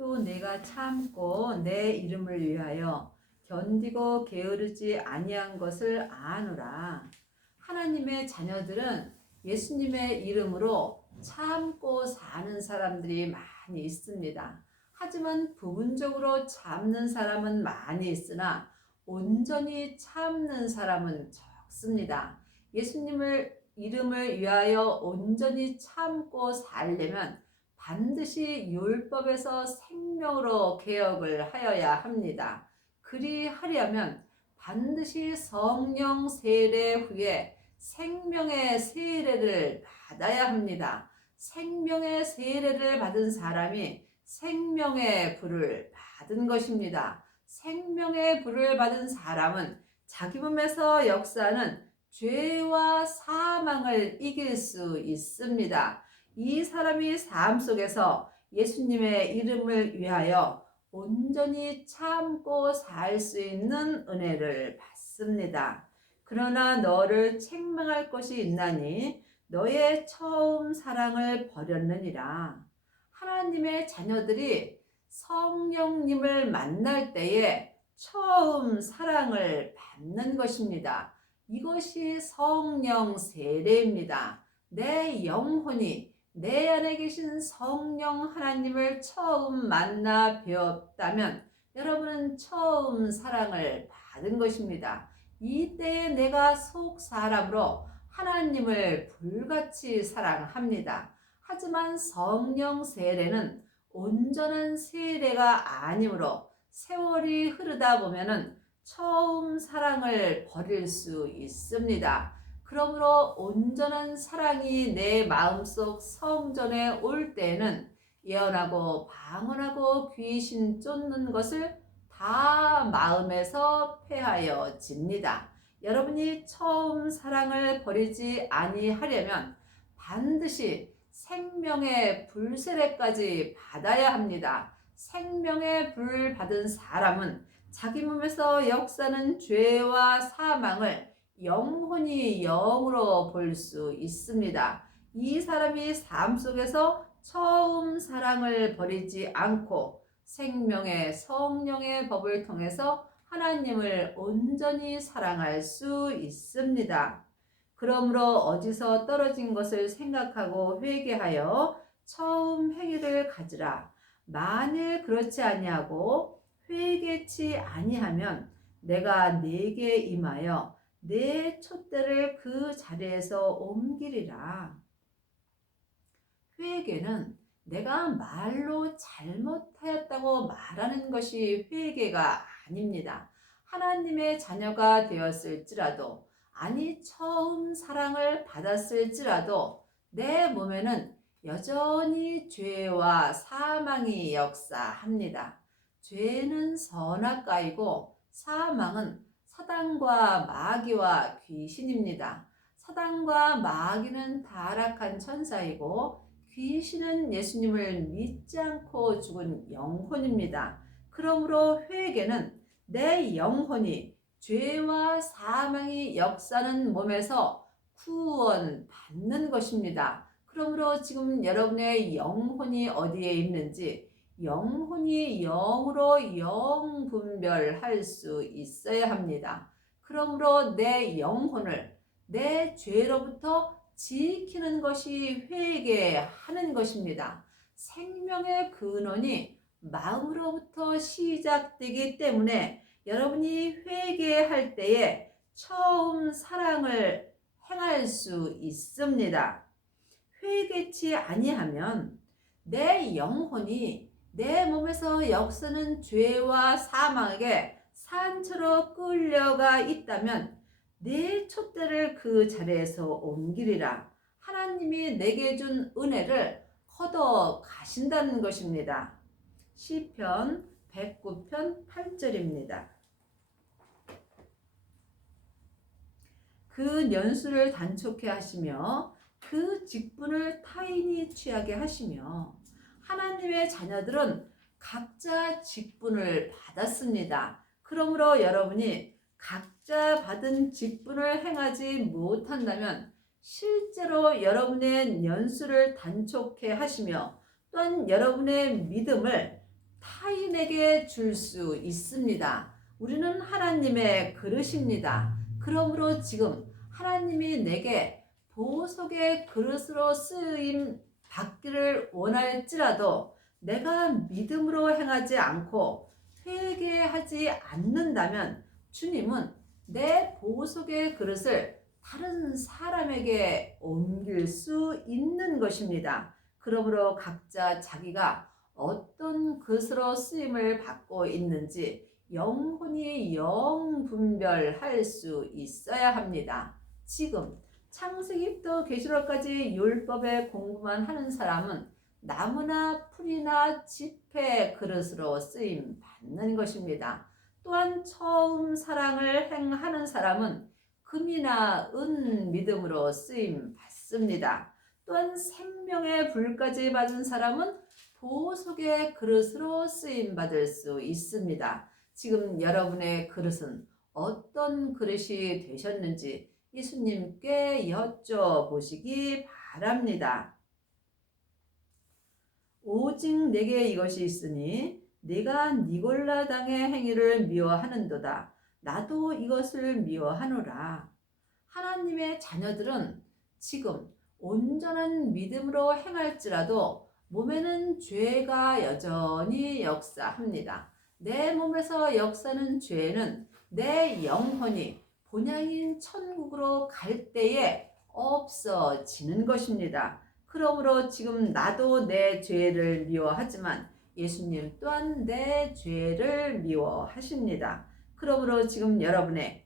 또 내가 참고 내 이름을 위하여 견디고 게으르지 아니한 것을 아노라. 하나님의 자녀들은 예수님의 이름으로 참고 사는 사람들이 많이 있습니다. 하지만 부분적으로 참는 사람은 많이 있으나 온전히 참는 사람은 적습니다. 예수님을 이름을 위하여 온전히 참고 살려면 반드시 율법에서 생명으로 개혁을 하여야 합니다. 그리하려면 반드시 성령 세례 후에 생명의 세례를 받아야 합니다. 생명의 세례를 받은 사람이 생명의 불을 받은 것입니다. 생명의 불을 받은 사람은 자기 몸에서 역사하는 죄와 사망을 이길 수 있습니다. 이 사람이 삶 속에서 예수님의 이름을 위하여 온전히 참고 살 수 있는 은혜를 받습니다. 그러나 너를 책망할 것이 있나니 너의 처음 사랑을 버렸느니라. 하나님의 자녀들이 성령님을 만날 때에 처음 사랑을 받는 것입니다. 이것이 성령 세례입니다. 내 영혼이 내 안에 계신 성령 하나님을 처음 만나 배웠다면 여러분은 처음 사랑을 받은 것입니다. 이때에 내가 속 사람으로 하나님을 불같이 사랑합니다. 하지만 성령 세례는 온전한 세례가 아니므로 세월이 흐르다 보면은 처음 사랑을 버릴 수 있습니다. 그러므로 온전한 사랑이 내 마음속 성전에 올 때에는 예언하고 방언하고 귀신 쫓는 것을 다 마음에서 폐하여집니다. 여러분이 처음 사랑을 버리지 아니하려면 반드시 생명의 불세례까지 받아야 합니다. 생명의 불 받은 사람은 자기 몸에서 역사는 죄와 사망을 영혼이 영으로 볼 수 있습니다. 이 사람이 삶 속에서 처음 사랑을 버리지 않고 생명의 성령의 법을 통해서 하나님을 온전히 사랑할 수 있습니다. 그러므로 어디서 떨어진 것을 생각하고 회개하여 처음 행위를 가지라. 만일 그렇지 아니하고 회개치 아니하면 내가 네게 임하여 내 촛대를 그 자리에서 옮기리라. 회개는 내가 말로 잘못하였다고 말하는 것이 회개가 아닙니다. 하나님의 자녀가 되었을지라도, 아니 처음 사랑을 받았을지라도 내 몸에는 여전히 죄와 사망이 역사합니다. 죄는 선악과이고 사망은 사단과 마귀와 귀신입니다. 사단과 마귀는 타락한 천사이고 귀신은 예수님을 믿지 않고 죽은 영혼입니다. 그러므로 회개는 내 영혼이 죄와 사망이 역사하는 몸에서 구원받는 것입니다. 그러므로 지금 여러분의 영혼이 어디에 있는지 영혼이 영으로 영분별할 수 있어야 합니다. 그러므로 내 영혼을 내 죄로부터 지키는 것이 회개하는 것입니다. 생명의 근원이 마음으로부터 시작되기 때문에 여러분이 회개할 때에 처음 사랑을 행할 수 있습니다. 회개치 아니하면 내 영혼이 내 몸에서 역사는 죄와 사망에게 산처로 끌려가 있다면 내 촛대를 그 자리에서 옮기리라. 하나님이 내게 준 은혜를 걷어 가신다는 것입니다. 시편 109편 8절입니다. 그 연수를 단촉해 하시며 그 직분을 타인이 취하게 하시며. 하나님의 자녀들은 각자 직분을 받았습니다. 그러므로 여러분이 각자 받은 직분을 행하지 못한다면 실제로 여러분의 연수를 단촉해 하시며 또한 여러분의 믿음을 타인에게 줄 수 있습니다. 우리는 하나님의 그릇입니다. 그러므로 지금 하나님이 내게 보석의 그릇으로 쓰임 받기를 원할지라도 내가 믿음으로 행하지 않고 회개하지 않는다면 주님은 내 보석의 그릇을 다른 사람에게 옮길 수 있는 것입니다. 그러므로 각자 자기가 어떤 그릇으로 쓰임을 받고 있는지 영혼이 영분별할 수 있어야 합니다. 지금 창세기부터 계시록까지 율법의 공부만 하는 사람은 나무나 풀이나 지폐 그릇으로 쓰임 받는 것입니다. 또한 처음 사랑을 행하는 사람은 금이나 은 믿음으로 쓰임 받습니다. 또한 생명의 불까지 받은 사람은 보석의 그릇으로 쓰임 받을 수 있습니다. 지금 여러분의 그릇은 어떤 그릇이 되셨는지 예수님께 여쭤보시기 바랍니다. 오직 내게 이것이 있으니 내가 니골라 당의 행위를 미워하는도다. 나도 이것을 미워하노라. 하나님의 자녀들은 지금 온전한 믿음으로 행할지라도 몸에는 죄가 여전히 역사합니다. 내 몸에서 역사하는 죄는 내 영혼이 본향인 천국으로 갈 때에 없어지는 것입니다. 그러므로 지금 나도 내 죄를 미워하지만 예수님 또한 내 죄를 미워하십니다. 그러므로 지금 여러분의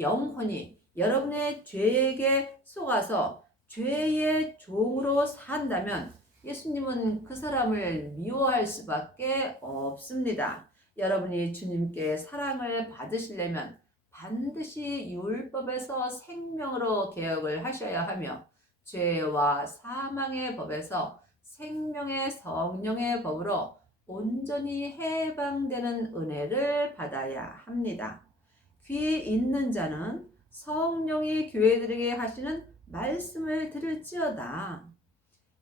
영혼이 여러분의 죄에게 속아서 죄의 종으로 산다면 예수님은 그 사람을 미워할 수밖에 없습니다. 여러분이 주님께 사랑을 받으시려면 반드시 율법에서 생명으로 개혁을 하셔야 하며 죄와 사망의 법에서 생명의 성령의 법으로 온전히 해방되는 은혜를 받아야 합니다. 귀 있는 자는 성령이 교회들에게 하시는 말씀을 들을지어다.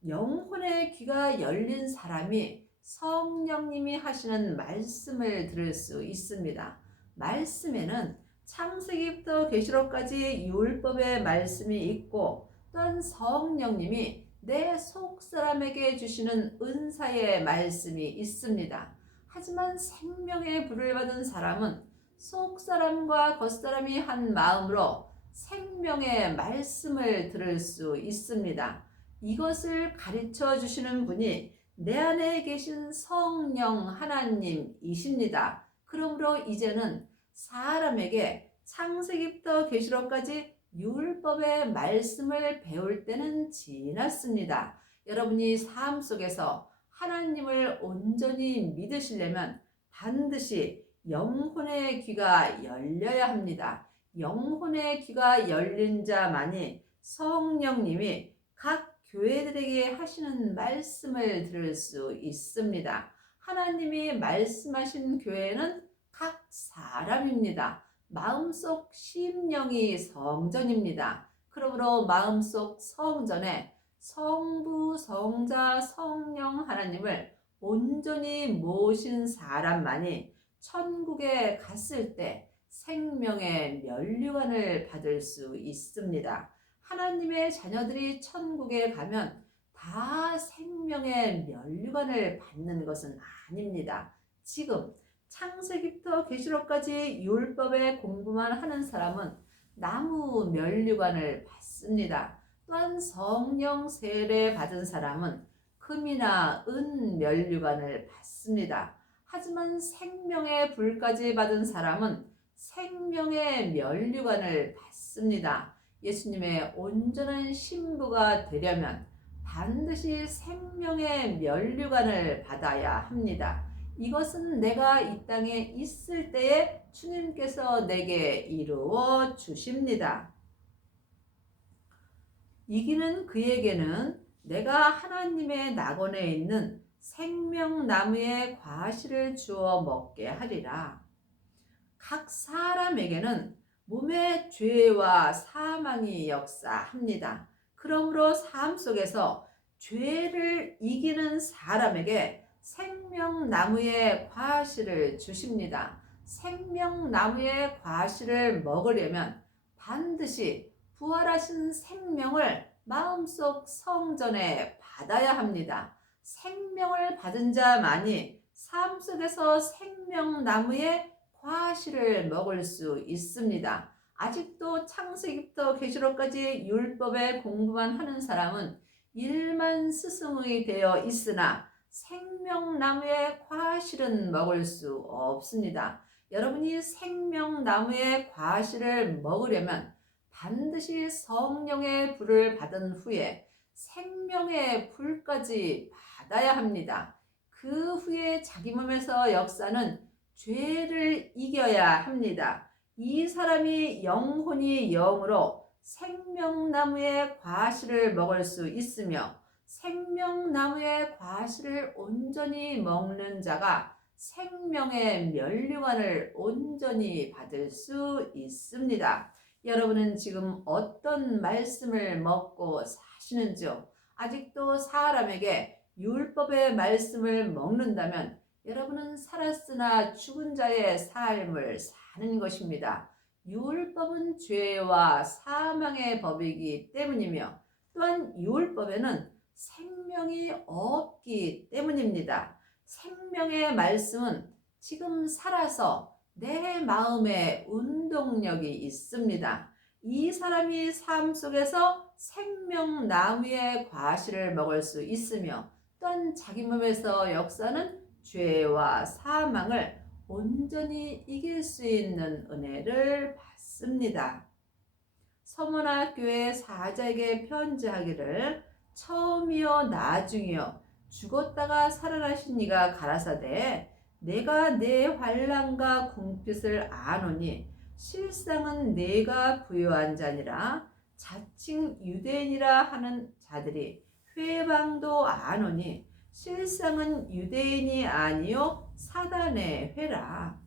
영혼의 귀가 열린 사람이 성령님이 하시는 말씀을 들을 수 있습니다. 말씀에는 창세기부터 계시록까지 율법의 말씀이 있고 또한 성령님이 내 속사람에게 주시는 은사의 말씀이 있습니다. 하지만 생명의 불을 받은 사람은 속사람과 겉사람이 한 마음으로 생명의 말씀을 들을 수 있습니다. 이것을 가르쳐 주시는 분이 내 안에 계신 성령 하나님이십니다. 그러므로 이제는 사람에게 창세기부터 계시록까지 율법의 말씀을 배울 때는 지났습니다. 여러분이 삶 속에서 하나님을 온전히 믿으시려면 반드시 영혼의 귀가 열려야 합니다. 영혼의 귀가 열린 자만이 성령님이 각 교회들에게 하시는 말씀을 들을 수 있습니다. 하나님이 말씀하신 교회는 각 사람입니다. 마음속 심령이 성전입니다. 그러므로 마음속 성전에 성부, 성자, 성령 하나님을 온전히 모신 사람만이 천국에 갔을 때 생명의 면류관을 받을 수 있습니다. 하나님의 자녀들이 천국에 가면 다 생명의 면류관을 받는 것은 아닙니다. 지금 창세기부터 계시록까지 율법의 공부만 하는 사람은 나무 면류관을 받습니다. 또한 성령 세례 받은 사람은 금이나 은 면류관을 받습니다. 하지만 생명의 불까지 받은 사람은 생명의 면류관을 받습니다. 예수님의 온전한 신부가 되려면 반드시 생명의 면류관을 받아야 합니다. 이것은 내가 이 땅에 있을 때에 주님께서 내게 이루어 주십니다. 이기는 그에게는 내가 하나님의 낙원에 있는 생명나무의 과실을 주어 먹게 하리라. 각 사람에게는 몸의 죄와 사망이 역사합니다. 그러므로 삶 속에서 죄를 이기는 사람에게 생명의 생명나무의 과실을 주십니다. 생명나무의 과실을 먹으려면 반드시 부활하신 생명을 마음속 성전에 받아야 합니다. 생명을 받은 자만이 삶 속에서 생명나무의 과실을 먹을 수 있습니다. 아직도 창세기부터 계시록까지 율법의 공부만 하는 사람은 일만 스승이 되어 있으나 생명나무의 과실은 먹을 수 없습니다. 여러분이 생명나무의 과실을 먹으려면 반드시 성령의 불을 받은 후에 생명의 불까지 받아야 합니다. 그 후에 자기 몸에서 역사는 죄를 이겨야 합니다. 이 사람이 영혼이 영으로 생명나무의 과실을 먹을 수 있으며 생명나무의 과실을 온전히 먹는 자가 생명의 면류관을 온전히 받을 수 있습니다. 여러분은 지금 어떤 말씀을 먹고 사시는지요? 아직도 사람에게 율법의 말씀을 먹는다면 여러분은 살았으나 죽은 자의 삶을 사는 것입니다. 율법은 죄와 사망의 법이기 때문이며 또한 율법에는 생명이 없기 때문입니다. 생명의 말씀은 지금 살아서 내 마음에 운동력이 있습니다. 이 사람이 삶 속에서 생명나무의 과실을 먹을 수 있으며 또한 자기 몸에서 역사는 죄와 사망을 온전히 이길 수 있는 은혜를 받습니다. 서문화 교회 사자에게 편지하기를 처음이요 나중이요 죽었다가 살아나신 이가 가라사대 내가 내 환난과 궁핍을 아노니 실상은 내가 부요한 자니라 자칭 유대인이라 하는 자들이 회방도 아노니 실상은 유대인이 아니요 사단의 회라.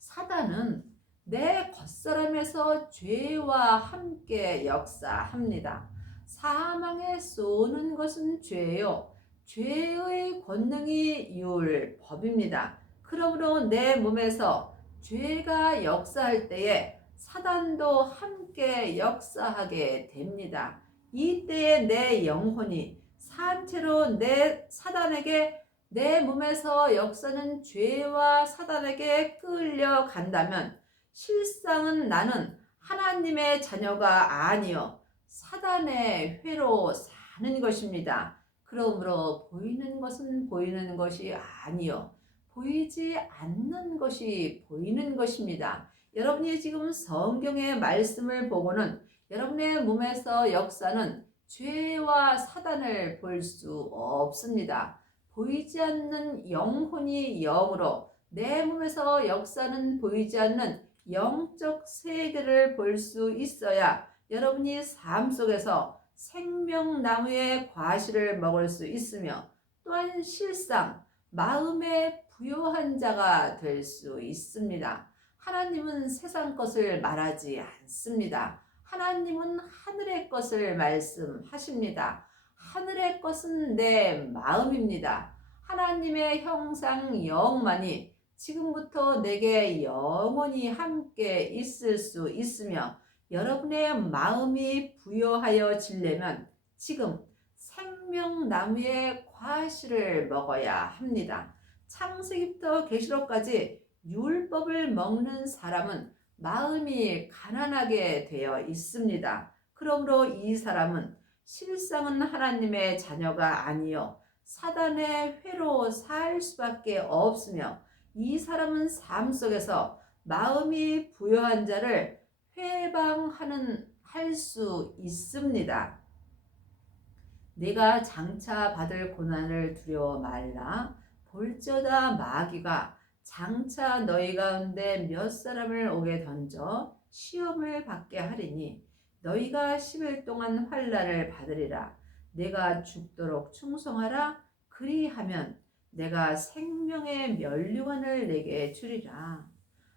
사단은 내 겉사람에서 죄와 함께 역사합니다. 사망에 쏘는 것은 죄요. 죄의 권능이 율법입니다. 그러므로 내 몸에서 죄가 역사할 때에 사단도 함께 역사하게 됩니다. 이때에 내 영혼이 산채로 내 사단에게 내 몸에서 역사는 죄와 사단에게 끌려간다면 실상은 나는 하나님의 자녀가 아니요 사단의 회로 사는 것입니다. 그러므로 보이는 것은 보이는 것이 아니요 보이지 않는 것이 보이는 것입니다. 여러분이 지금 성경의 말씀을 보고는 여러분의 몸에서 역사는 죄와 사단을 볼 수 없습니다. 보이지 않는 영혼이 영으로 내 몸에서 역사는 보이지 않는 영적 세계를 볼 수 있어야 여러분이 삶 속에서 생명나무의 과실을 먹을 수 있으며 또한 실상 마음에 부요한 자가 될 수 있습니다. 하나님은 세상 것을 말하지 않습니다. 하나님은 하늘의 것을 말씀하십니다. 하늘의 것은 내 마음입니다. 하나님의 형상 영만이 지금부터 내게 영원히 함께 있을 수 있으며 여러분의 마음이 부여하여지려면 지금 생명나무의 과실을 먹어야 합니다. 창세기부터 계시록까지 율법을 먹는 사람은 마음이 가난하게 되어 있습니다. 그러므로 이 사람은 실상은 하나님의 자녀가 아니요 사단의 회로 살 수밖에 없으며 이 사람은 삶 속에서 마음이 부여한 자를 회방하는 할 수 있습니다. 내가 장차 받을 고난을 두려워 말라. 볼지어다 마귀가 장차 너희 가운데 몇 사람을 오게 던져 시험을 받게 하리니 너희가 10일 동안 환난을 받으리라. 내가 죽도록 충성하라. 그리하면 내가 생명의 면류관을 내게 주리라.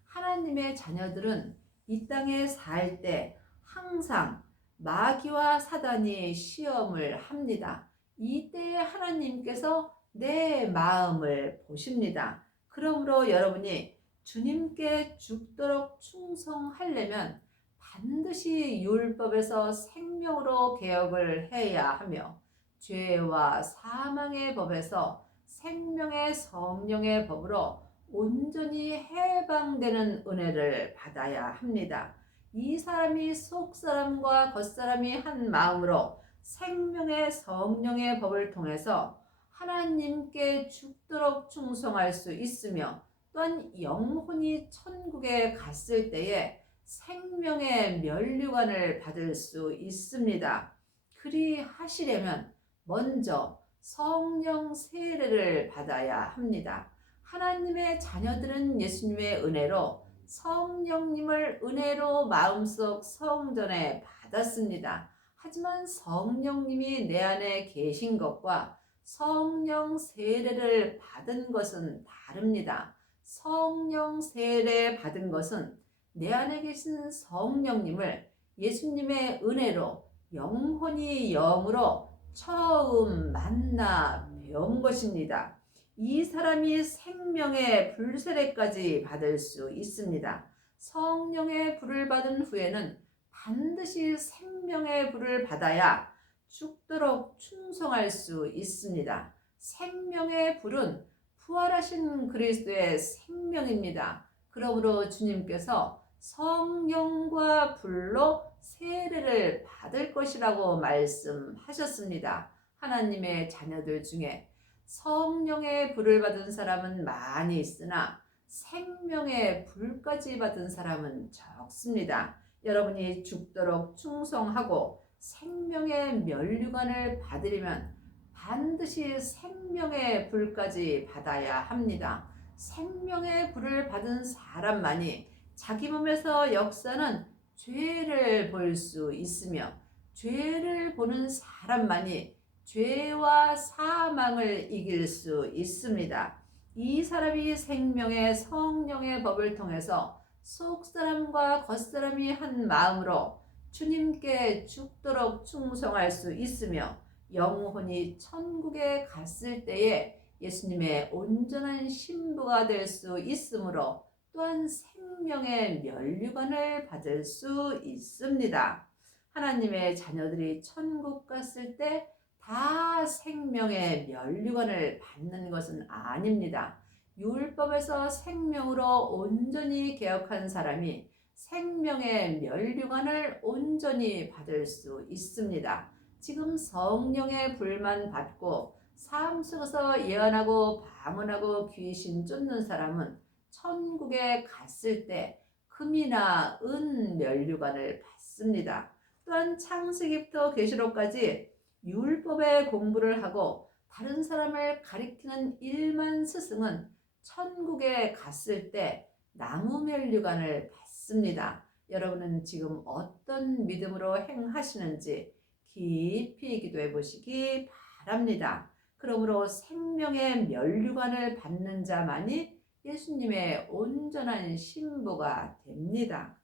하나님의 자녀들은 이 땅에 살 때 항상 마귀와 사단이 시험을 합니다. 이때에 하나님께서 내 마음을 보십니다. 그러므로 여러분이 주님께 죽도록 충성하려면 반드시 율법에서 생명으로 개혁을 해야 하며 죄와 사망의 법에서 생명의 성령의 법으로 온전히 해방되는 은혜를 받아야 합니다. 이 사람이 속사람과 겉사람이 한 마음으로 생명의 성령의 법을 통해서 하나님께 죽도록 충성할 수 있으며 또한 영혼이 천국에 갔을 때에 생명의 면류관을 받을 수 있습니다. 그리하시려면 먼저 성령 세례를 받아야 합니다. 하나님의 자녀들은 예수님의 은혜로 성령님을 은혜로 마음속 성전에 받았습니다. 하지만 성령님이 내 안에 계신 것과 성령 세례를 받은 것은 다릅니다. 성령 세례 받은 것은 내 안에 계신 성령님을 예수님의 은혜로 영혼이 영으로 처음 만나 배운 것입니다. 이 사람이 생명의 불세례까지 받을 수 있습니다. 성령의 불을 받은 후에는 반드시 생명의 불을 받아야 죽도록 충성할 수 있습니다. 생명의 불은 부활하신 그리스도의 생명입니다. 그러므로 주님께서 성령과 불로 세례를 받을 것이라고 말씀하셨습니다. 하나님의 자녀들 중에 성령의 불을 받은 사람은 많이 있으나 생명의 불까지 받은 사람은 적습니다. 여러분이 죽도록 충성하고 생명의 면류관을 받으려면 반드시 생명의 불까지 받아야 합니다. 생명의 불을 받은 사람만이 자기 몸에서 역사는 죄를 볼 수 있으며 죄를 보는 사람만이 죄와 사망을 이길 수 있습니다. 이 사람이 생명의 성령의 법을 통해서 속사람과 겉사람이 한 마음으로 주님께 죽도록 충성할 수 있으며 영혼이 천국에 갔을 때에 예수님의 온전한 신부가 될 수 있으므로 또한 생명의 면류관을 받을 수 있습니다. 하나님의 자녀들이 천국 갔을 때 다 생명의 면류관을 받는 것은 아닙니다. 율법에서 생명으로 온전히 개혁한 사람이 생명의 면류관을 온전히 받을 수 있습니다. 지금 성령의 불만 받고 삶 속에서 예언하고 방언하고 귀신 쫓는 사람은 천국에 갔을 때 금이나 은 면류관을 받습니다. 또한 창세기부터 계시록까지 율법의 공부를 하고 다른 사람을 가리키는 일만 스승은 천국에 갔을 때 나무 면류관을 받습니다. 여러분은 지금 어떤 믿음으로 행하시는지 깊이 기도해 보시기 바랍니다. 그러므로 생명의 면류관을 받는 자만이 예수님의 온전한 신부가 됩니다.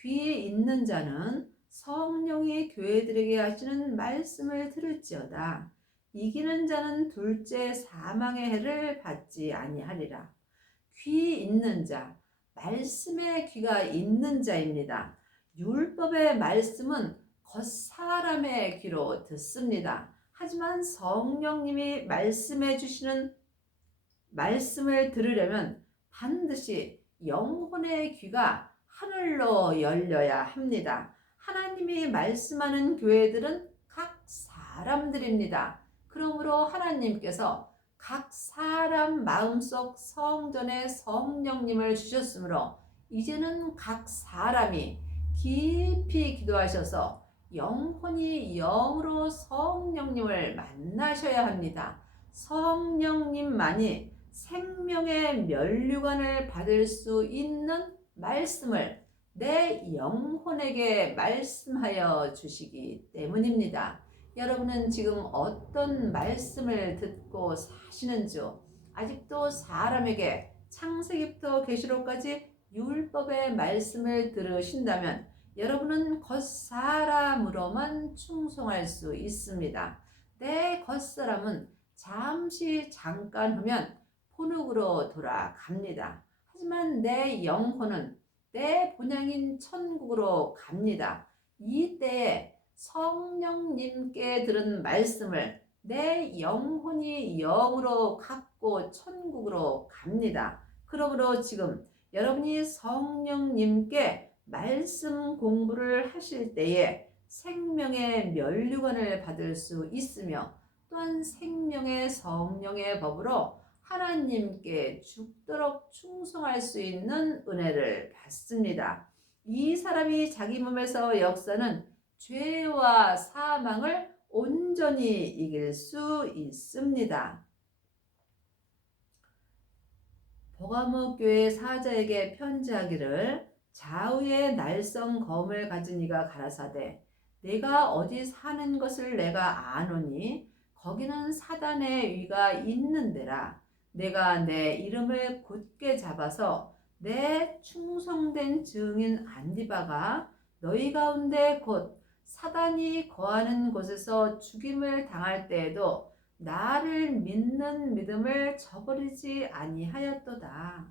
귀 있는 자는 성령이 교회들에게 하시는 말씀을 들을지어다. 이기는 자는 둘째 사망의 해를 받지 아니하리라. 귀 있는 자, 말씀의 귀가 있는 자입니다. 율법의 말씀은 겉사람의 귀로 듣습니다. 하지만 성령님이 말씀해 주시는 말씀을 들으려면 반드시 영혼의 귀가 하늘로 열려야 합니다. 하나님이 말씀하는 교회들은 각 사람들입니다. 그러므로 하나님께서 각 사람 마음속 성전에 성령님을 주셨으므로 이제는 각 사람이 깊이 기도하셔서 영혼이 영으로 성령님을 만나셔야 합니다. 성령님만이 생명의 면류관을 받을 수 있는 말씀을 내 영혼에게 말씀하여 주시기 때문입니다. 여러분은 지금 어떤 말씀을 듣고 사시는지요? 아직도 사람에게 창세기부터 계시록까지 율법의 말씀을 들으신다면 여러분은 겉사람으로만 충성할 수 있습니다. 내 겉사람은 잠시 잠깐 하면 본국으로 돌아갑니다. 하지만 내 영혼은 내 본향인 천국으로 갑니다. 이때에 성령님께 들은 말씀을 내 영혼이 영으로 갖고 천국으로 갑니다. 그러므로 지금 여러분이 성령님께 말씀 공부를 하실 때에 생명의 면류관을 받을 수 있으며 또한 생명의 성령의 법으로 하나님께 죽도록 충성할 수 있는 은혜를 받습니다. 이 사람이 자기 몸에서 역사는 죄와 사망을 온전히 이길 수 있습니다. 버가모 교회 사자에게 편지하기를 좌우의 날성 검을 가진 이가 가라사대 내가 어디 사는 것을 내가 아노니 거기는 사단의 위가 있는 데라. 내가 내 이름을 굳게 잡아서 내 충성된 증인 안디바가 너희 가운데 곧 사단이 거하는 곳에서 죽임을 당할 때에도 나를 믿는 믿음을 저버리지 아니하였도다.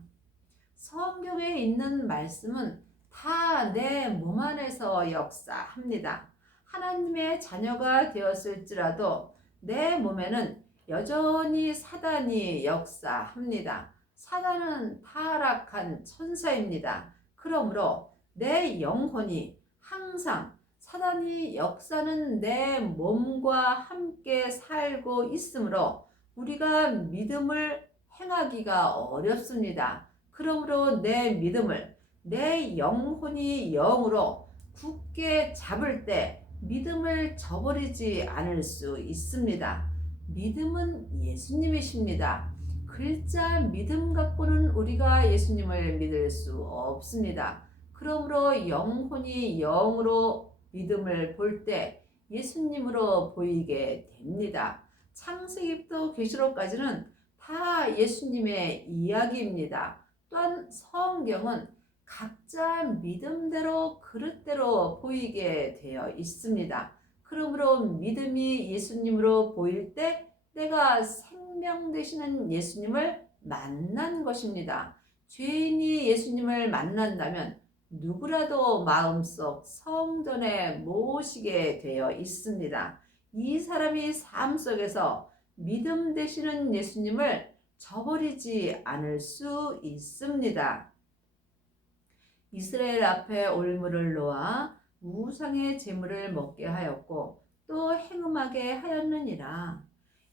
성경에 있는 말씀은 다 내 몸 안에서 역사합니다. 하나님의 자녀가 되었을지라도 내 몸에는 여전히 사단이 역사합니다. 사단은 타락한 천사입니다. 그러므로 내 영혼이 항상 사단이 역사는 내 몸과 함께 살고 있으므로 우리가 믿음을 행하기가 어렵습니다. 그러므로 내 믿음을 내 영혼이 영으로 굳게 잡을 때 믿음을 저버리지 않을 수 있습니다. 믿음은 예수님이십니다. 글자 믿음 갖고는 우리가 예수님을 믿을 수 없습니다. 그러므로 영혼이 영으로 믿음을 볼 때 예수님으로 보이게 됩니다. 창세기부터 계시록까지는 다 예수님의 이야기입니다. 또한 성경은 각자 믿음대로 그릇대로 보이게 되어 있습니다. 그러므로 믿음이 예수님으로 보일 때 내가 생명 되시는 예수님을 만난 것입니다. 죄인이 예수님을 만난다면 누구라도 마음속 성전에 모시게 되어 있습니다. 이 사람이 삶 속에서 믿음 되시는 예수님을 저버리지 않을 수 있습니다. 이스라엘 앞에 올무를 놓아 우상의 제물을 먹게 하였고 또 행음하게 하였느니라.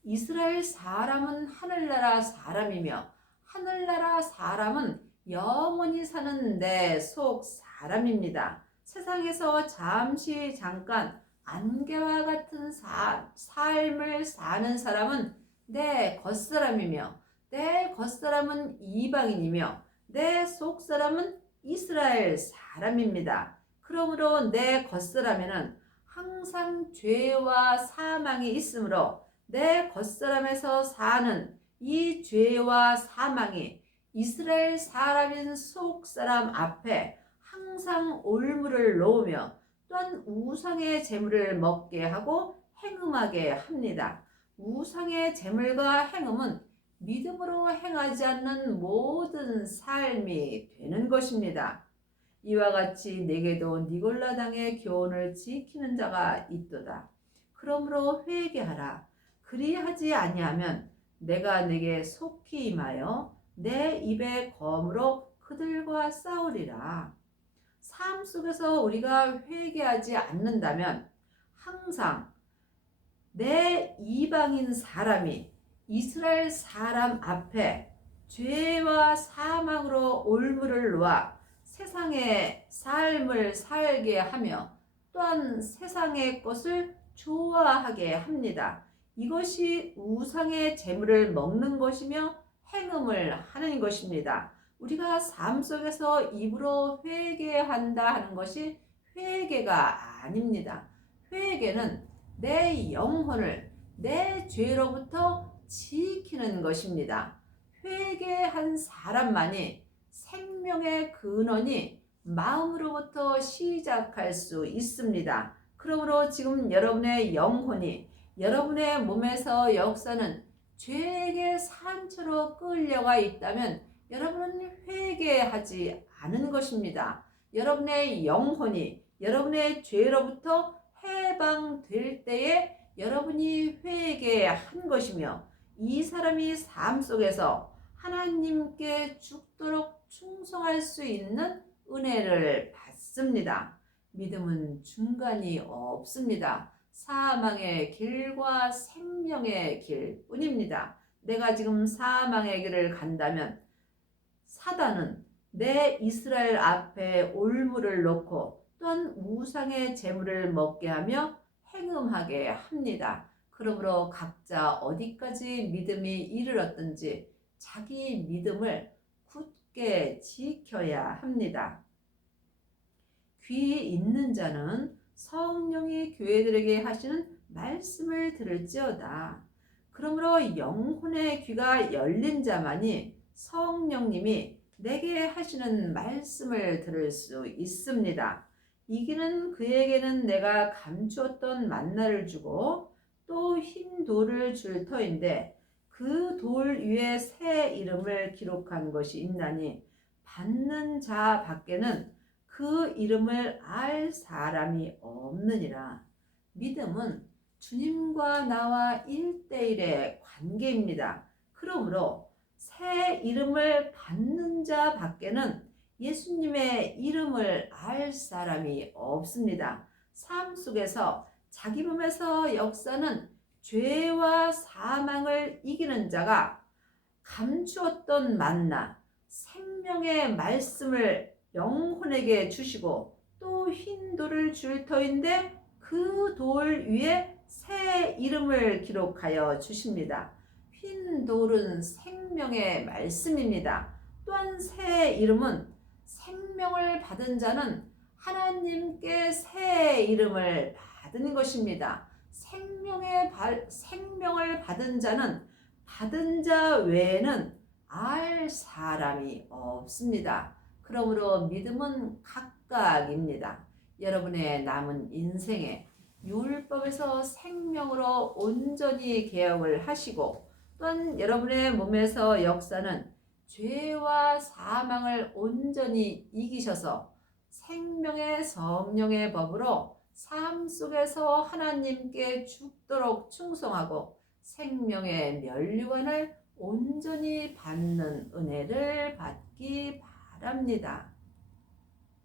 이스라엘 사람은 하늘나라 사람이며 하늘나라 사람은 영원히 사는 내 속 사람입니다. 세상에서 잠시 잠깐 안개와 같은 삶을 사는 사람은 내 겉사람이며 내 겉사람은 이방인이며 내 속사람은 이스라엘 사람입니다. 그러므로 내 겉사람에는 항상 죄와 사망이 있으므로 내 겉사람에서 사는 이 죄와 사망이 이스라엘 사람인 속사람 앞에 항상 올무를 놓으며 또한 우상의 제물을 먹게 하고 행음하게 합니다. 우상의 제물과 행음은 믿음으로 행하지 않는 모든 삶이 되는 것입니다. 이와 같이 내게도 니골라당의 교훈을 지키는 자가 있도다. 그러므로 회개하라. 그리하지 아니하면 내가 내게 속히 임하여 내 입의 검으로 그들과 싸우리라. 삶 속에서 우리가 회개하지 않는다면 항상 내 이방인 사람이 이스라엘 사람 앞에 죄와 사망으로 올무를 놓아 세상의 삶을 살게 하며 또한 세상의 것을 좋아하게 합니다. 이것이 우상의 재물을 먹는 것이며 행음을 하는 것입니다. 우리가 삶 속에서 입으로 회개한다 하는 것이 회개가 아닙니다. 회개는 내 영혼을 내 죄로부터 지키는 것입니다. 회개한 사람만이 생명의 근원이 마음으로부터 시작할 수 있습니다. 그러므로 지금 여러분의 영혼이 여러분의 몸에서 역사는 죄에게 산채로 끌려가 있다면 여러분은 회개하지 않은 것입니다. 여러분의 영혼이 여러분의 죄로부터 해방될 때에 여러분이 회개한 것이며 이 사람이 삶 속에서 하나님께 죽도록 충성할 수 있는 은혜를 받습니다. 믿음은 중간이 없습니다. 사망의 길과 생명의 길 뿐입니다. 내가 지금 사망의 길을 간다면 사단은 내 이스라엘 앞에 올무를 놓고 또한 우상의 재물을 먹게 하며 행음하게 합니다. 그러므로 각자 어디까지 믿음이 이르렀든지 자기 믿음을 굳게 지켜야 합니다. 귀 있는 자는 성령이 교회들에게 하시는 말씀을 들을지어다. 그러므로 영혼의 귀가 열린 자만이 성령님이 내게 하시는 말씀을 들을 수 있습니다. 이기는 그에게는 내가 감추었던 만나를 주고 또 흰 돌을 줄 터인데 그 돌 위에 새 이름을 기록한 것이 있나니 받는 자 밖에는 그 이름을 알 사람이 없느니라. 믿음은 주님과 나와 1대1의 관계입니다. 그러므로 새 이름을 받는 자 밖에는 예수님의 이름을 알 사람이 없습니다. 삶 속에서 자기 몸에서 역사는 죄와 사망을 이기는 자가 감추었던 만나, 생명의 말씀을 영혼에게 주시고 또 흰 돌을 줄 터인데 그 돌 위에 새 이름을 기록하여 주십니다. 흰 돌은 생명의 말씀입니다. 또한 새 이름은 생명을 받은 자는 하나님께 새 이름을 받은 것입니다. 생명을 받은 자는 받은 자 외에는 알 사람이 없습니다. 그러므로 믿음은 각각입니다. 여러분의 남은 인생에 율법에서 생명으로 온전히 개혁을 하시고 또한 여러분의 몸에서 역사는 죄와 사망을 온전히 이기셔서 생명의 성령의 법으로 삶 속에서 하나님께 죽도록 충성하고 생명의 면류관을 온전히 받는 은혜를 받기 바랍니다.